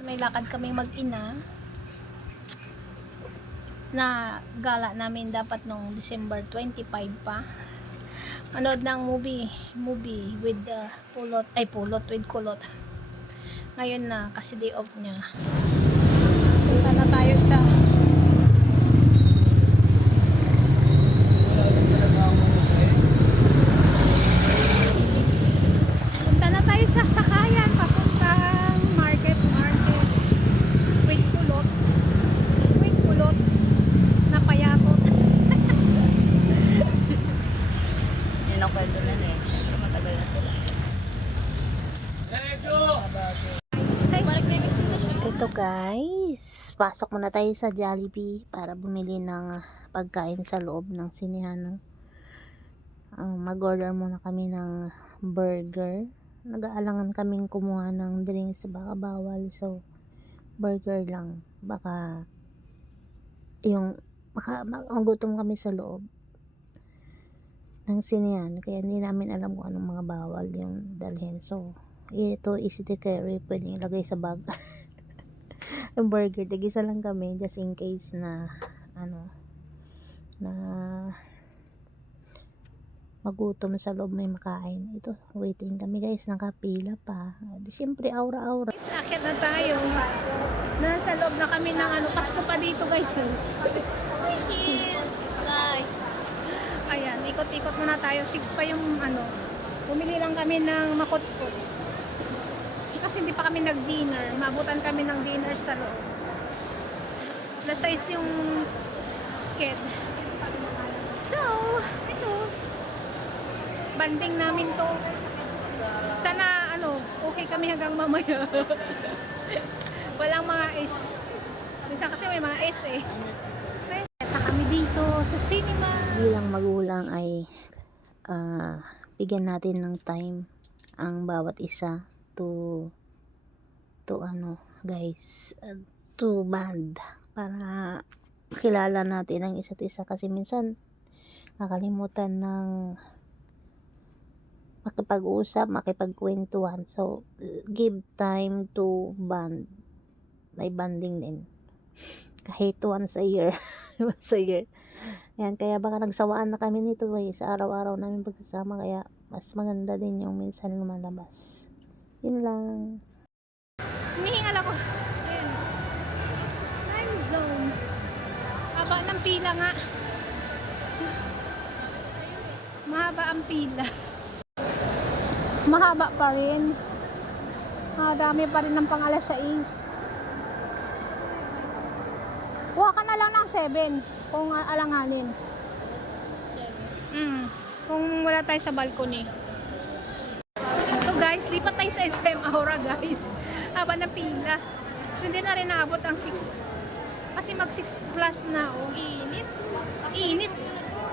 May lakad kaming mag-ina na gala namin dapat nung December 25 pa. Manood ng movie with pulot with kulot. Ngayon na kasi day off niya. Punta na tayo sa sakayan papuntang market with kulot na payatot. Yan ang kwento na eh. Siyempre matagal na sila. Ito guys, pasok muna tayo sa Jollibee para bumili ng pagkain sa loob ng sinehan. Mag-order muna kami ng burger. Nag-aalangan kaming kumuha ng drinks, baka bawal, so burger lang. Baka magutom kami sa loob ng sinehan, kaya hindi namin alam kung anong mga bawal yung dalhin. So ito, easy to carry, pwedeng ilagay sa bag. Yung burger, tigisa lang kami just in case na magutom sa loob, may makain. Ito, waiting kami guys, nakapila pa. Di siyempre aura-aura. Sakit na tayo. Nasa loob na kami ng Pasko pa dito guys. Ayan, ikot-ikot muna tayo. 6 pa yung bumili lang kami ng makot-kot. Kasi hindi pa kami nag-dinner. Mabutan kami ng dinner sa loob. Plus size yung sked. So, ito. Banding namin to. Sana okay kami hanggang mamaya. Walang mga is. Minsan kasi may mga is eh. Kita kami dito sa cinema. Bilang magulang ay bigyan natin ng time ang bawat isa to guys, to band para kilala natin ang isa't isa, kasi minsan nakalimutan ng makipag-usap, makipagkwentuhan. So give time to band. May banding din kahit once a year. Once a year. Ayan, kaya baka nagsawaan na kami nito sa araw-araw namin pagsasama, kaya mas maganda din yung minsan lumalabas. Yun lang. Hinihingal ako. Ayan. Time zone. Haba ng pila nga. Mahaba ang pila. Mahaba pa rin. Dami pa rin ng pang alas 6. Kuha ka na lang ng 7 kung alanganin. 7? Kung wala tayo sa balcony. Ito guys, lipat tayo sa SM Aura guys. Haba ng pila. So hindi na rin naabot ang 6. Kasi mag 6 plus na. Init. Init.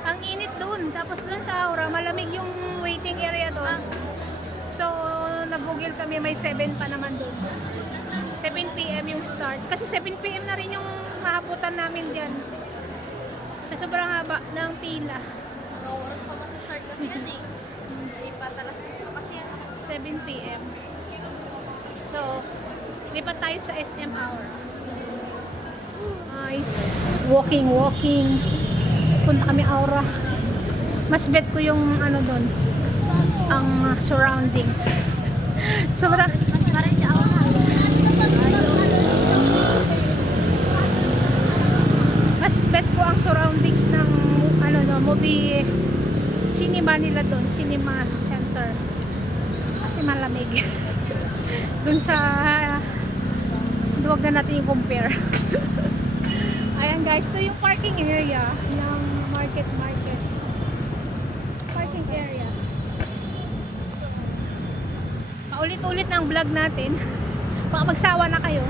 Ang init doon. Tapos doon sa Aura, malamig yung waiting area doon. So nabugil kami, may 7 pa naman doon. 7 PM yung start. Kasi 7 PM na rin yung mahabutan namin dyan. Sa sobrang haba ng pila. Oras pa start kasi yan eh. Hindi pa talas-tas pa kasi yan. 7 PM. So, lipat tayo sa SM Hour. Nice. Walking. Punta kami Aura. Mas bet ko yung doon. Ang surroundings. Sobrang Mas parang siya ako. mas bet ko ang surroundings ng movie cinema nila doon, cinema center, kasi malamig. Doon sa huwag na natin i-compare. Ayan guys, ito yung parking area ng market parking area. So, paulit-ulit na ang vlog natin. Baka magsawa na kayo.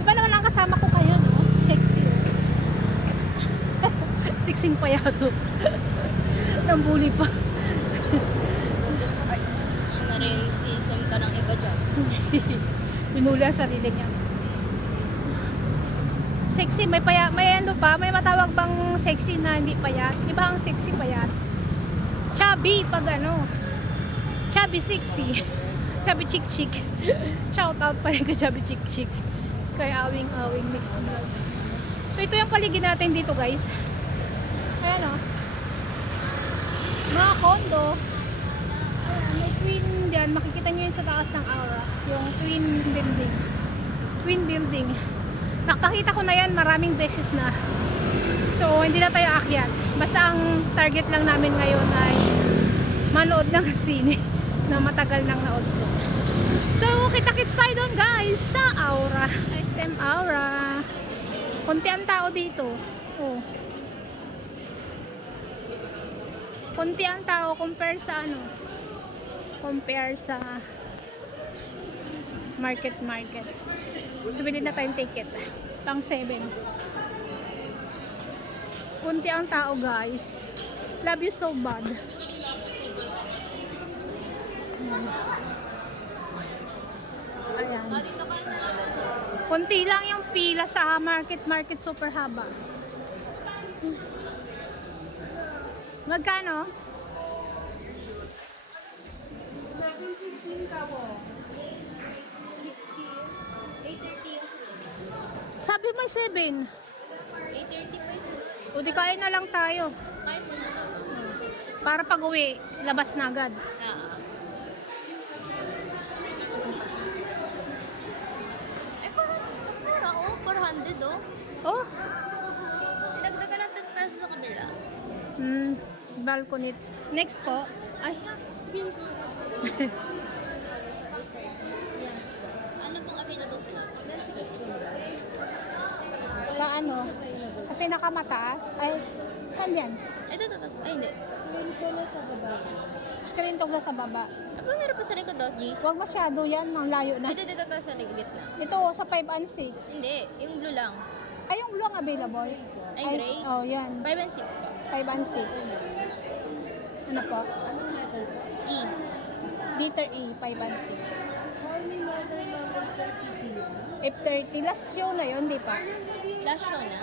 Iba naman ang kasama ko kayo, no? Sexy. Sexing pa yato. Nambuli pa. Ang nare-racism ka ng iba dyan. Binuli ang sarili niya. Sexy, may matawag bang sexy na hindi payat? Di ba ang sexy payat? Chubby pag chubby sexy. Chubby Chick Chick. Shout out pa rin kay Chubby Chick Chick. Kay Awing Awing Mix Vlog. So ito yung paligid natin dito guys. Ayan o. Mga condo. Ayan, may twin dyan. Makikita nyo yun sa taas ng aura. Yung twin building. Twin building. Nakapakita ko na yan maraming beses na. So hindi na tayo aakyat. Basta ang target lang namin ngayon ay manood ng sine na matagal nang naod ko. So kita-kits tayo doon guys sa Aura. SM Aura. Kunti ang tao dito. Oh. Kunti ang tao compare sa ano? Compare sa market. So bilhin na tayong ticket. Pang 7. Kunti ang tao guys. Love you so bad. Ayan. Kunti lang yung pila sa market super haba. Magkano? 7.15 ka po. 60. 8.30 yung sunod. Sabi mo 7. 8.30 pa yung sunod. O di kain na lang tayo. Kaya mo na lang. Para pag uwi, labas na agad. Mas mura, 400 oh. Oh, Dinagdagan ng 10 pesos sa kabila. balcony. Next po. Ay, Ano pong available slot? sa ano? Sa pinakamataas? Ay, saan yan? Ito. Ay, hindi. Screen tog na sa baba. Aba, meron pa sa likod, G. Huwag masyado yan, ang layo na. Ito, sa likod gitna. Ito, sa 5 and 6. Hindi, yung blue lang. Ay, yung blue ang available. Ay, gray? Oh, yan. 5 and 6 pa. 5 and 6. Ano po? E. Liter E, 5 and 6. F30. Last show na yun, di pa? Last show na.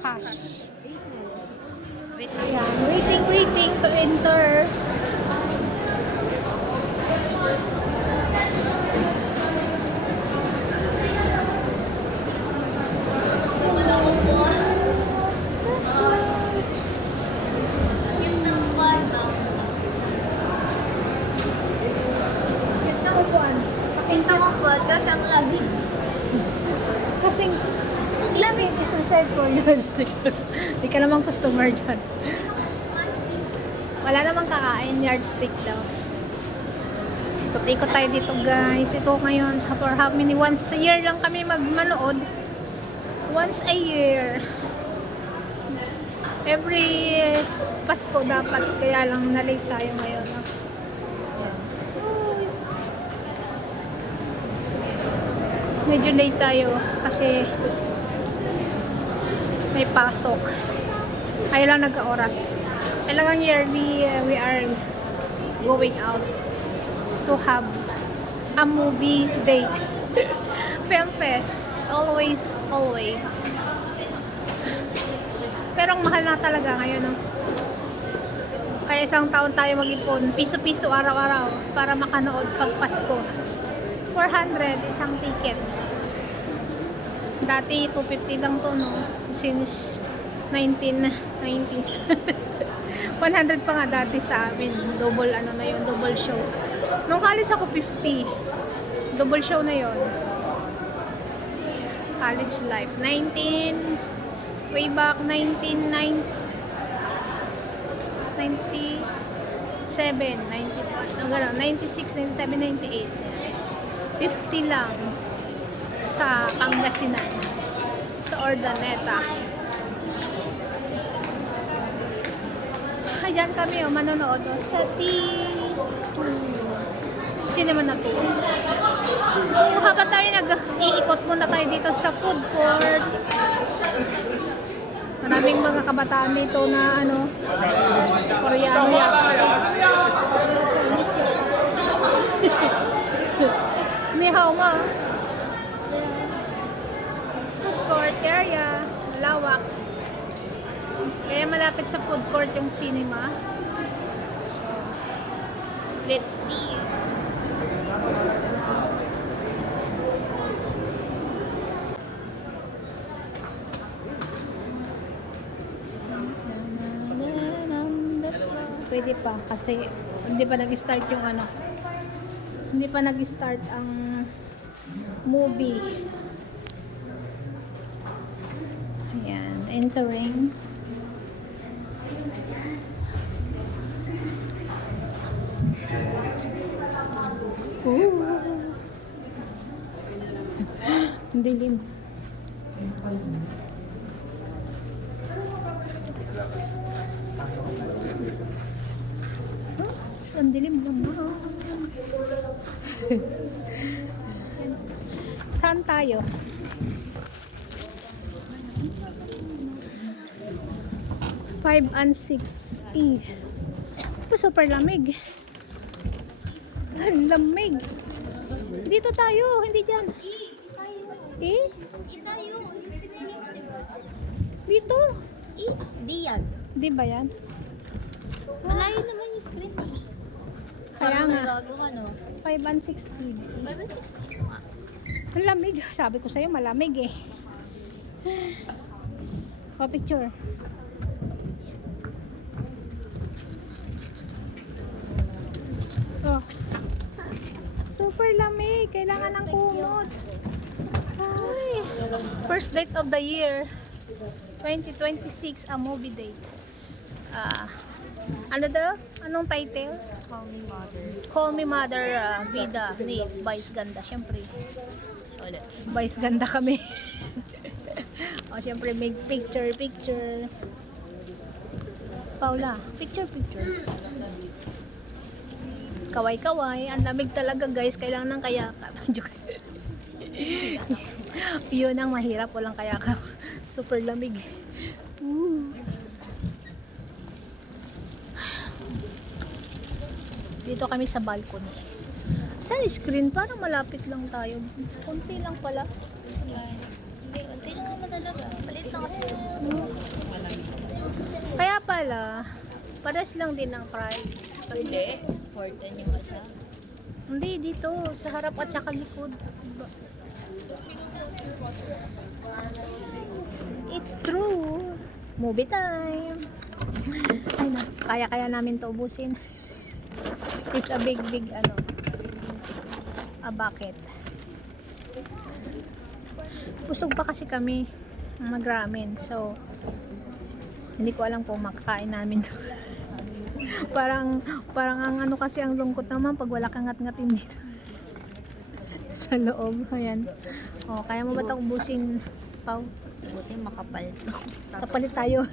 Cash. Wait, Ayan, waiting to enter. Yung ng kwarto. It's na upuan. Kasing tamang kwarto sa ang lamig. Kasing lamig is reserved for yardstick. Hindi ka namang customer dyan. Wala namang kakain, yardstick daw. Ikot-ikot tayo dito guys. Ito ngayon sa for how many? Once a year lang kami magmanood. Once a year. Every Pasko dapat. Kaya lang na-late tayo ngayon. Medyo late tayo kasi may pasok. Ayaw lang nag-oras. Talagang yearly we are going out to have a movie date. Film fest. Always. Pero ang mahal na talaga ngayon, no? Kaya isang taon tayo mag-ipon. Piso-piso araw-araw para makanood pag Pasko. 400 isang ticket. Dati 250 lang to, no? Since 1990s. 100 pa nga dati sa amin. Double ano na yun, double show. Nung college ako 50. Double show na yun. College life. Way back 1997, 96, 97, 98. 50 lang sa Pangasinan. Sa Ordaneta. Ayan kami manonood sa Cinema na to. So, habang tayo nag-iikot muna tayo dito sa food court. Maraming mga kabataan dito na Koreano yata. Ni hao ma. Food court area, malawak. Kaya malapit sa food court yung cinema. Let's see. Pwede pa kasi hindi pa nag-start yung ano. Hindi pa nag-start ang movie. Ayan, entering. Ooh. Ang dilim. Oops, ang dilim naman. Saan tayo? Five and 6 E. Super lamig. Ang lamig. Dito tayo, hindi dyan. Eh? Itayo. Yung pinili mo, diba? Dito. Di yan. Di ba yan? Malayo naman yung screen eh. Kaya nga. Gago ka, no? 5 and 6 E. 5 and 6 nga. Ang lamig. Sabi ko sa'yo, malamig eh. O, picture. Oh. Super lamig. Kailangan ng kumot. Ay. First date of the year. 2026, a movie date. Ano daw? Anong title? Call me mother. Call Me Mother, Vida ni Vice Ganda. Siyempre, Ulit. Vice Ganda kami. O, siyempre, make picture. Paula, picture. Kaway-kaway. Ang lamig talaga, guys. Kailangan ng kayakan. Joke. Yun ang mahirap. Walang kayakan. Super lamig. Ooh. Dito kami sa balcony. Saan screen? Parang malapit lang tayo. Kunti lang pala. Hindi, unti lang naman talaga. Palit na kasi. Kaya pala, pares lang din ang price. Hindi. 410 yung isa. Hindi, dito. Sa harap at saka likod. It's true. Movie time. Ay na, kaya namin to ubusin. It's a big ano, a bucket. Busog pa kasi kami mag-ramen. So, hindi ko alam kung makakain namin to. parang ang ano kasi ang lungkot naman pag wala kang ngat-ngatin dito. Sa loob. Ayan. O, kaya mo ba ito ubusin, Pau? Buti makapal to. Kapalit tayo.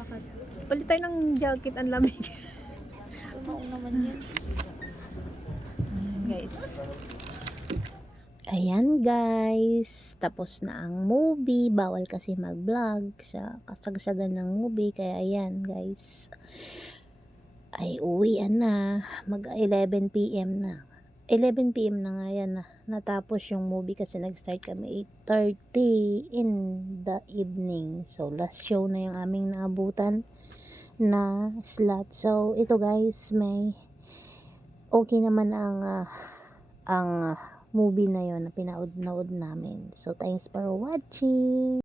Bakit? Palit tayo ng jacket, ang lamig. Oo naman yan. Guys. Ayan guys, tapos na ang movie. Bawal kasi mag-vlog sa kasagsagan ng movie. Kaya ayan guys, ay uwian na. Mag 11 PM na. 11 PM na nga yan na. Natapos yung movie kasi nag-start kami 8:30 in the evening. So last show na yung aming naabutan na slot. So ito guys, may okay naman ang movie na yon na pinaod namin. So thanks for watching.